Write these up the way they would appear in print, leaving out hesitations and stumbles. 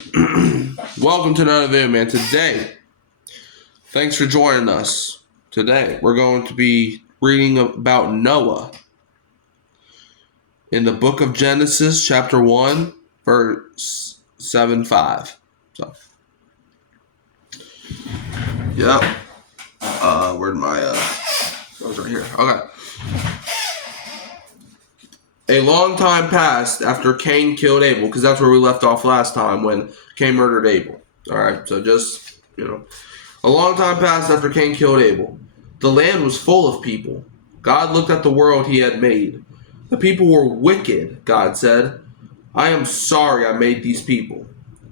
Welcome to another video, man. Today, thanks for joining us. Today, we're going to be reading about Noah in the book of Genesis, chapter 1, verse 7-5. So, yep. Where'd my, that was right here. Okay. A long time passed after Cain killed Abel, because that's where we left off last time when Cain murdered Abel. Alright, so just, a long time passed after Cain killed Abel. The land was full of people. God looked at the world he had made. The people were wicked, God said. I am sorry I made these people.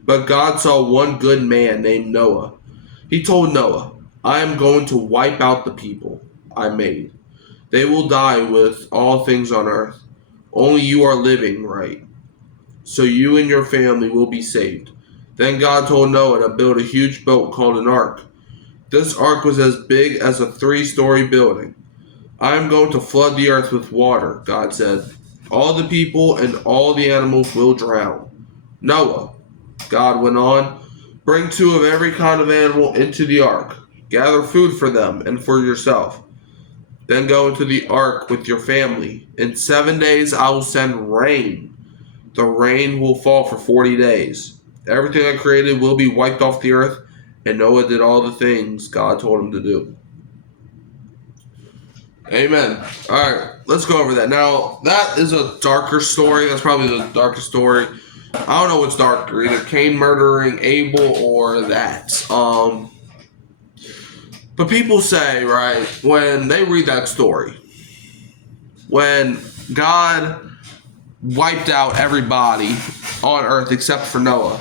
But God saw one good man named Noah. He told Noah, I am going to wipe out the people I made. They will die with all things on earth. Only you are living right, so you and your family will be saved. Then God told Noah to build a huge boat called an ark. This ark was as big as a 3-story building. I am going to flood the earth with water, God said. All the people and all the animals will drown. Noah, God went on, bring 2 of every kind of animal into the ark. Gather food for them and for yourself. Then go into the ark with your family. In 7 days I will send rain. The rain will fall for 40 days. Everything I created will be wiped off the earth, and Noah did all the things God told him to do. Amen. Alright, let's go over that. Now, that is a darker story. That's probably the darkest story. I don't know what's darker, either Cain murdering Abel or that. But people say, right, when they read that story, when God wiped out everybody on earth except for Noah,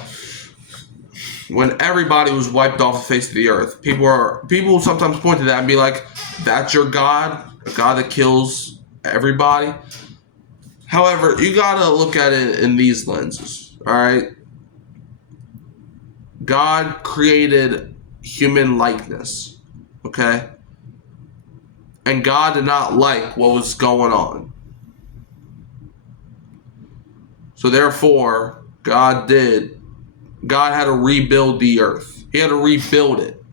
when everybody was wiped off the face of the earth, people sometimes point to that and be like, that's your God, a God that kills everybody. However, you gotta look at it in these lenses, all right? God created human likeness. Okay? And God did not like what was going on. So therefore, God had to rebuild the earth. He had to rebuild it.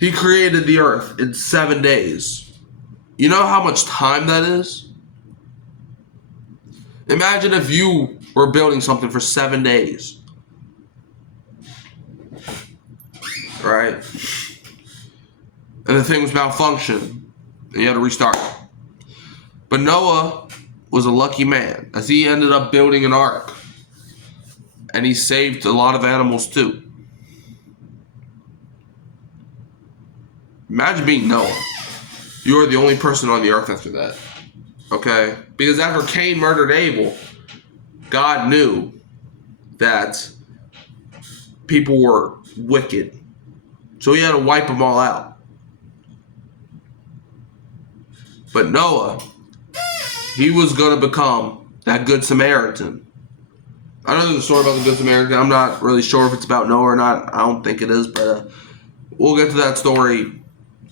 He created the earth in 7 days. You know how much time that is? Imagine if you were building something for 7 days. Right? And the thing was malfunctioning, and you had to restart. But Noah was a lucky man, as he ended up building an ark. And he saved a lot of animals too. Imagine being Noah. You are the only person on the earth after that. Okay? Because after Cain murdered Abel, God knew that people were wicked. So he had to wipe them all out. But Noah, he was going to become that good Samaritan. I know there's a story about the good Samaritan. I'm not really sure if it's about Noah or not. I don't think it is, but we'll get to that story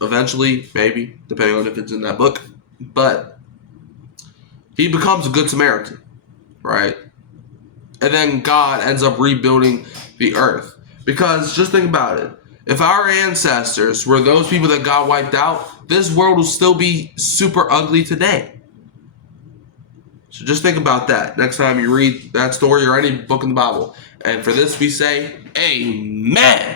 eventually, maybe, depending on if it's in that book. But he becomes a good Samaritan, right? And then God ends up rebuilding the earth. Because just think about it. If our ancestors were those people that God wiped out, this world will still be super ugly today. So just think about that next time you read that story or any book in the Bible. And for this we say, Amen.